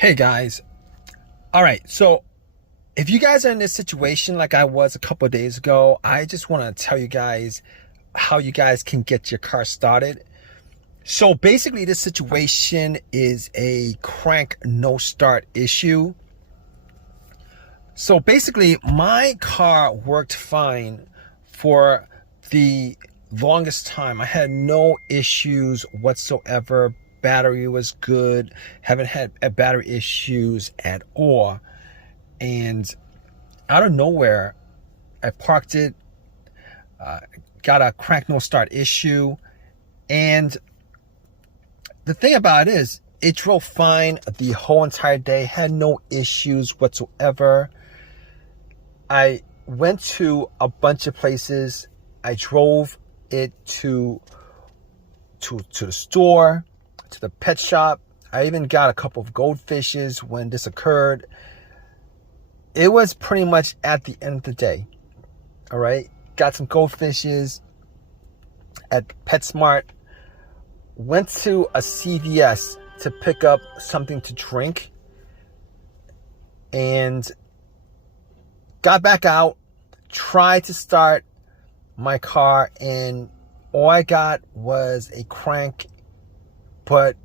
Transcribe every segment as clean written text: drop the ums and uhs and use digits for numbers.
Hey guys. All right. So if you guys are in this situation like I was a couple of days ago, I just want to tell you guys how you guys can get your car started. So basically this situation is a crank no start issue. So basically my car worked fine for the longest time. I had no issues whatsoever. Battery was good. Haven't had battery issues at all. And out of nowhere, I parked it, got a crank no start issue. And the thing about it is, it drove fine the whole entire day, had no issues whatsoever. I went to a bunch of places. I drove it to the store, to the pet shop. I even got a couple of goldfishes when this occurred. It was pretty much at the end of the day. All right. Got some goldfishes at PetSmart. Went to a CVS to pick up something to drink. And got back out. Tried to start my car. And all I got was a crank, but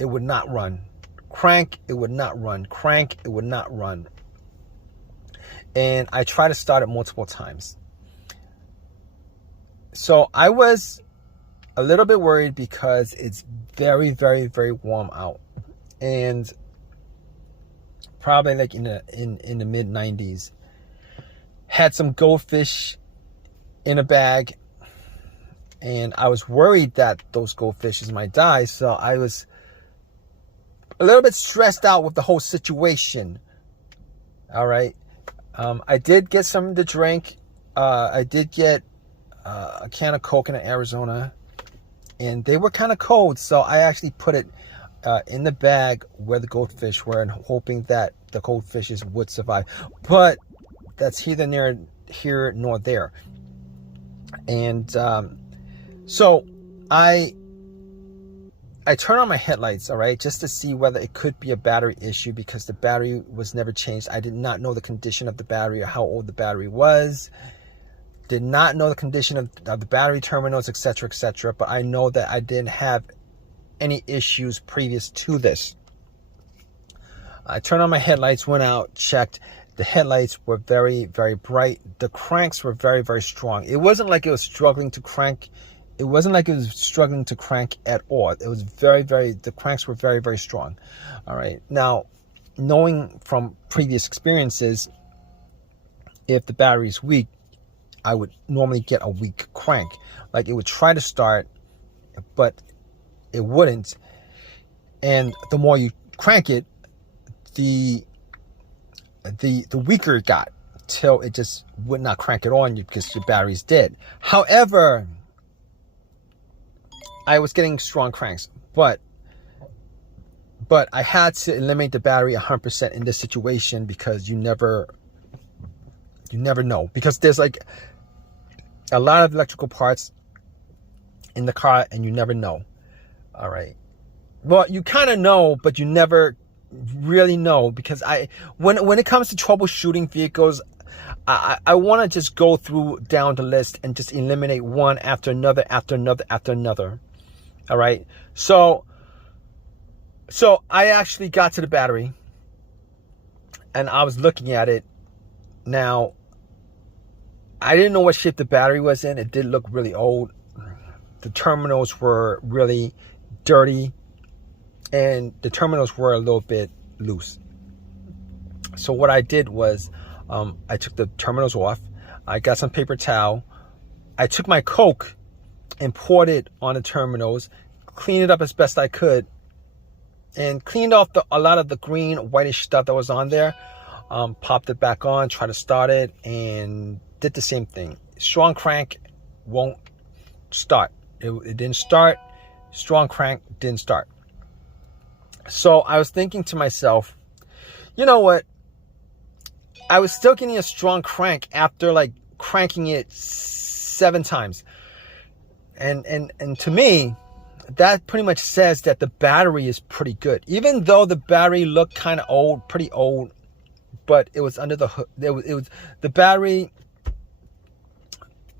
it would not run. Crank, it would not run. Crank, it would not run. And I tried to start it multiple times. So I was a little bit worried because it's very, very, very warm out. And probably like in the mid 90s. Had some goldfish in a bag. And I was worried that those goldfishes might die. So I was a little bit stressed out with the whole situation. All right. I did get something to drink. I did get a can of Coke in Arizona. And they were kind of cold. So I actually put it in the bag where the goldfish were and hoping that the goldfishes would survive. But that's neither here nor there. And so I turned on my headlights, all right, just to see whether it could be a battery issue because the battery was never changed. I did not know the condition of the battery or how old the battery was. Did not know the condition of the battery terminals, etc., etc. But I know that I didn't have any issues previous to this. I turned on my headlights, went out, checked. The headlights were very, very bright. The cranks were very, very strong. It wasn't like it was struggling to crank. It wasn't like it was struggling to crank at all. It was the cranks were very, very strong. All right. Now, knowing from previous experiences, if the battery is weak, I would normally get a weak crank. Like it would try to start, but it wouldn't. And the more you crank it, the weaker it got till it just would not crank it on you because your battery's dead. However, I was getting strong cranks, but I had to eliminate the battery 100% in this situation because you never know, because there's like a lot of electrical parts in the car and you never know. All right. Well, you kind of know, but you never really know because when it comes to troubleshooting vehicles, I want to just go down the list and just eliminate one after another, after another, after another. All right. So I actually got to the battery and I was looking at it. Now, I didn't know what shape the battery was in. It did look really old. The terminals were really dirty and the terminals were a little bit loose. So what I did was I took the terminals off. I got some paper towel. I took my Coke and poured it on the terminals, cleaned it up as best I could, and cleaned off a lot of the green, whitish stuff that was on there. Popped it back on, tried to start it, and did the same thing. Strong crank won't start. It didn't start. Strong crank didn't start. So I was thinking to myself, you know what? I was still getting a strong crank after like cranking it 7 times. And to me, that pretty much says that the battery is pretty good. Even though the battery looked kind of old, pretty old, but it was under the hood. It was the battery.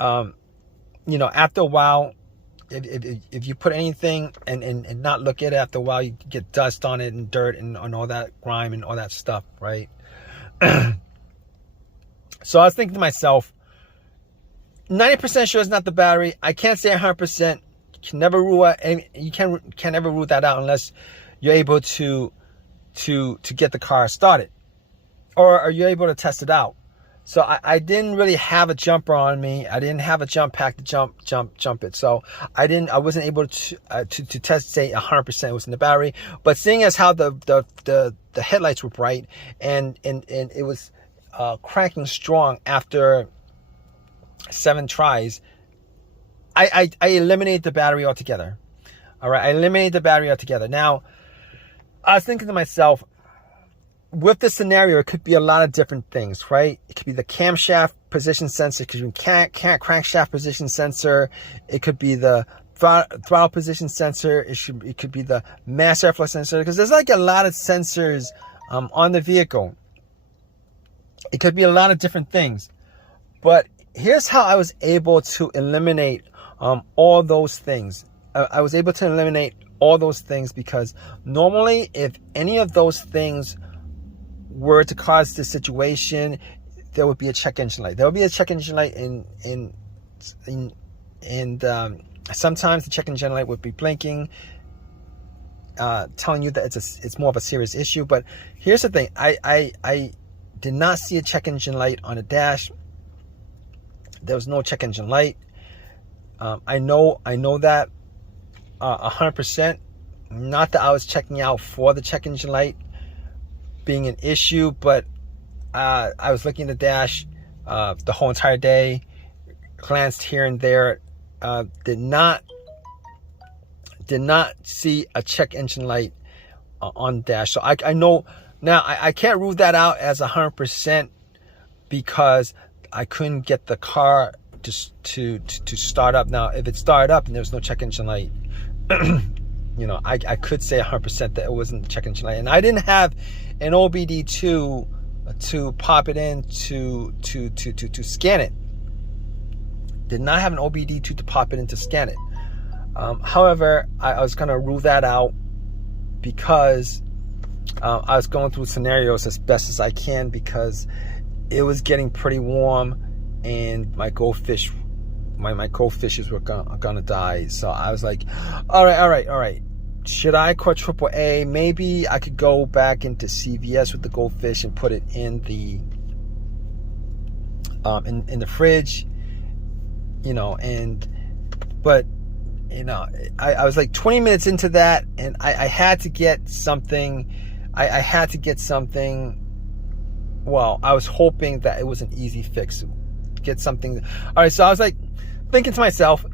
You know, after a while, if you put anything and not look at it after a while, you get dust on it and dirt and all that grime and all that stuff, right? So I was thinking to myself, 90% sure it's not the battery. I can't say 100%. You can never rule out, you can never rule that out unless you're able to get the car started, or are you able to test it out? So I didn't really have a jumper on me. I didn't have a jump pack to jump it. So I wasn't able to test, say 100% it was in the battery. But seeing as how the headlights were bright and it was cranking strong after 7 tries, I eliminated the battery altogether. All right, I eliminated the battery altogether. Now, I was thinking to myself, with this scenario, it could be a lot of different things, right? It could be the camshaft position sensor, it could be crankshaft position sensor, it could be the throttle position sensor, it could be the mass airflow sensor, because there's like a lot of sensors on the vehicle. It could be a lot of different things. But here's how I was able to eliminate all those things. I was able to eliminate all those things because normally if any of those things were to cause this situation, there would be a check engine light. There would be a check engine light and sometimes the check engine light would be blinking, telling you that it's more of a serious issue. But here's the thing: I did not see a check engine light on the dash. There was no check engine light. I know that 100%. Not that I was checking out for the check engine light being an issue, but I was looking at the dash the whole entire day, glanced here and there, did not see a check engine light on the dash. So I know now I can't rule that out as 100% because I couldn't get the car to start up. Now if it started up and there was no check engine light, you know, I could say 100% that it wasn't the check engine light. And I didn't have an OBD2 to pop it in to scan it. Did not have an OBD2 to pop it in to scan it. However, I was going to rule that out because I was going through scenarios as best as I can because it was getting pretty warm and my goldfish, my goldfishes were gonna die. So I was like, all right. Should I call AAA? Maybe I could go back into CVS with the goldfish and put it in the in the fridge, you know. But you know, I was like 20 minutes into that, and I had to get something. I had to get something. Well, I was hoping that it was an easy fix. Get something. All right, so I was like thinking to myself,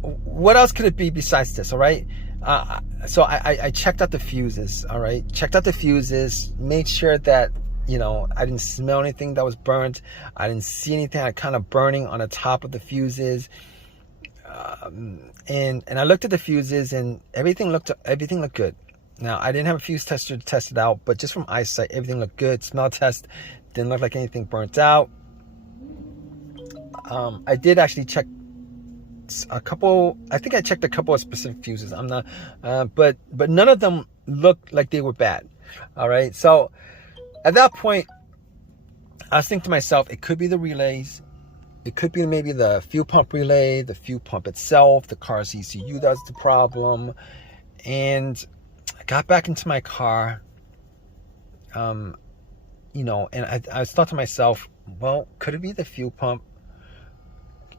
what else could it be besides this? All right. So I checked out the fuses. All right. Checked out the fuses, made sure that, you know, I didn't smell anything that was burnt. I didn't see anything kind of burning on the top of the fuses. And I looked at the fuses and everything looked good. Now I didn't have a fuse tester to test it out, but just from eyesight, everything looked good. Smell test didn't look like anything burnt out. I did actually check a couple. I think I checked a couple of specific fuses. I'm not, but none of them looked like they were bad. All right. So at that point, I was thinking to myself, it could be the relays. It could be maybe the fuel pump relay, the fuel pump itself, the car's ECU that's the problem. And I got back into my car, you know, and I thought to myself, well, could it be the fuel pump?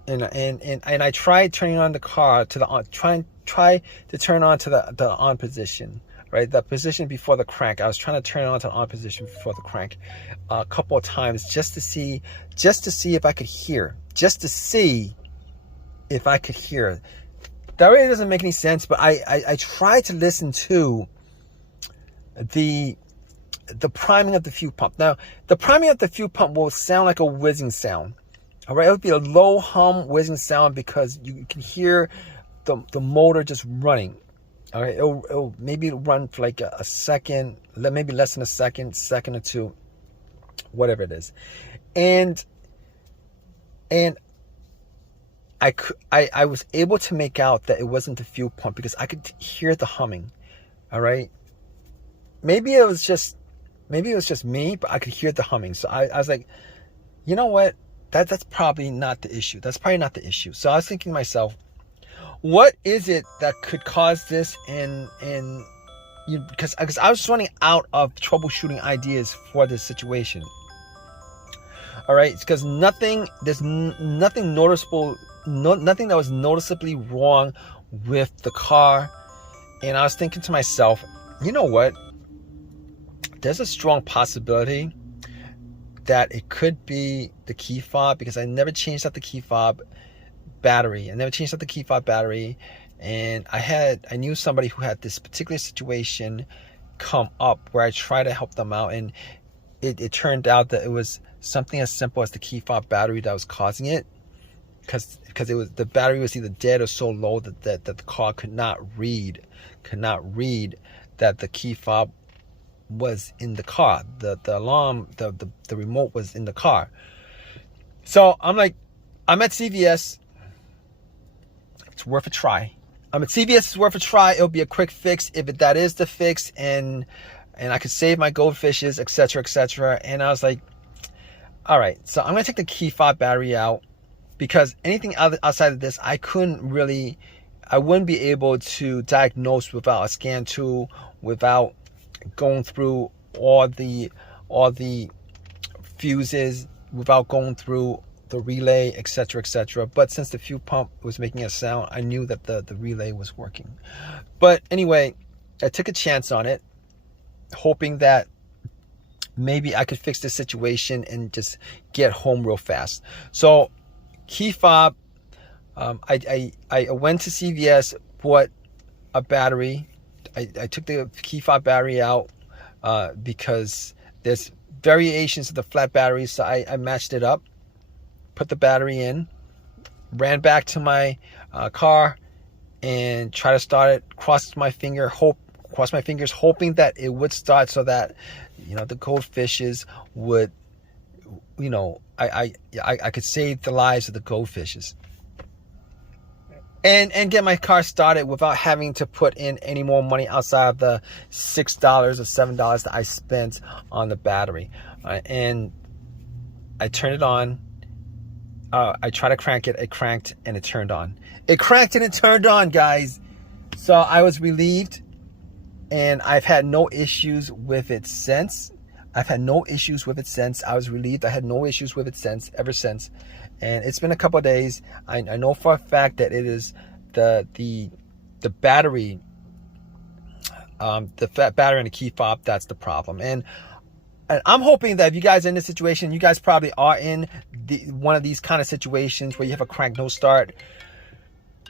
And I tried turning on the car to the on, try to turn on to the on position, right? The position before the crank. I was trying to turn it on to the on position before the crank a couple of times just to see if I could hear, That really doesn't make any sense, but I tried to listen to the priming of the fuel pump. Now, the priming of the fuel pump will sound like a whizzing sound. All right, it would be a low hum whizzing sound because you can hear the motor just running. All right, it'll maybe run for like a second, maybe less than a second or two, whatever it is, and I was able to make out that it wasn't the fuel pump because I could hear the humming. All right, maybe it was just me, but I could hear the humming. So I was like, you know what? That's probably not the issue. That's probably not the issue. So I was thinking to myself, what is it that could cause this? Because I was running out of troubleshooting ideas for this situation. All right, it's because there's nothing noticeable, nothing that was noticeably wrong with the car. And I was thinking to myself, you know what? There's a strong possibility that it could be the key fob, because I never changed out the key fob battery. And I knew somebody who had this particular situation come up where I tried to help them out, and it turned out that it was something as simple as the key fob battery that was causing it, because the battery was either dead or so low that the car could not read that the key fob was in the car. The alarm, the remote was in the car. So I'm at CVS. It's worth a try. I'm at CVS. It's worth a try. It'll be a quick fix if that is the fix, and I could save my goldfishes, etc., etc. And I was like, all right, so I'm gonna take the key fob battery out, because anything outside of this, I wouldn't be able to diagnose without a scan tool, without going through all the fuses, without going through the relay, etc., etc. But since the fuel pump was making a sound, I knew that the relay was working. But anyway, I took a chance on it, hoping that maybe I could fix the situation and just get home real fast. So key fob, I went to CVS, bought a battery. I took the key fob battery out because there's variations of the flat batteries, so I matched it up, put the battery in, ran back to my car, and try to start it. Crossed my fingers, hoping that it would start, so that the goldfishes would, I could save the lives of the goldfishes, and get my car started without having to put in any more money outside of the $6 or $7 that I spent on the battery. And I turned it on. I tried to crank it. It cranked and it turned on. It cranked and it turned on, guys. So I was relieved, and I've had no issues with it since. I was relieved. I had no issues with it ever since. And it's been a couple of days. I know for a fact that it is the battery, the fat battery and the key fob that's the problem. And I'm hoping that if you guys are in this situation, you guys probably are in one of these kind of situations where you have a crank no start,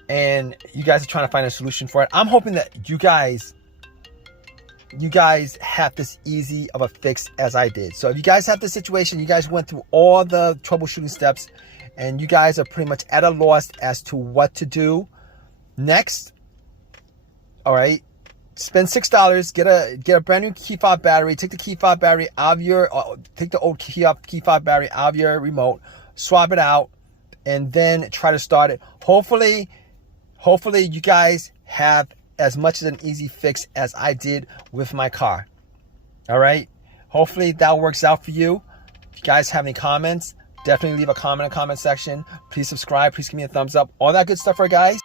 and you guys are trying to find a solution for it. I'm hoping that you guys have this easy of a fix as I did. So if you guys have this situation, you guys went through all the troubleshooting steps, and you guys are pretty much at a loss as to what to do next. All right, spend $6, get a brand new key fob battery. Take the key fob battery out of take the old key fob battery out of your remote, swap it out, and then try to start it. Hopefully you guys have as much as an easy fix as I did with my car. All right, hopefully that works out for you. If you guys have any comments, definitely leave a comment in the comment section. Please subscribe. Please give me a thumbs up. All that good stuff for guys.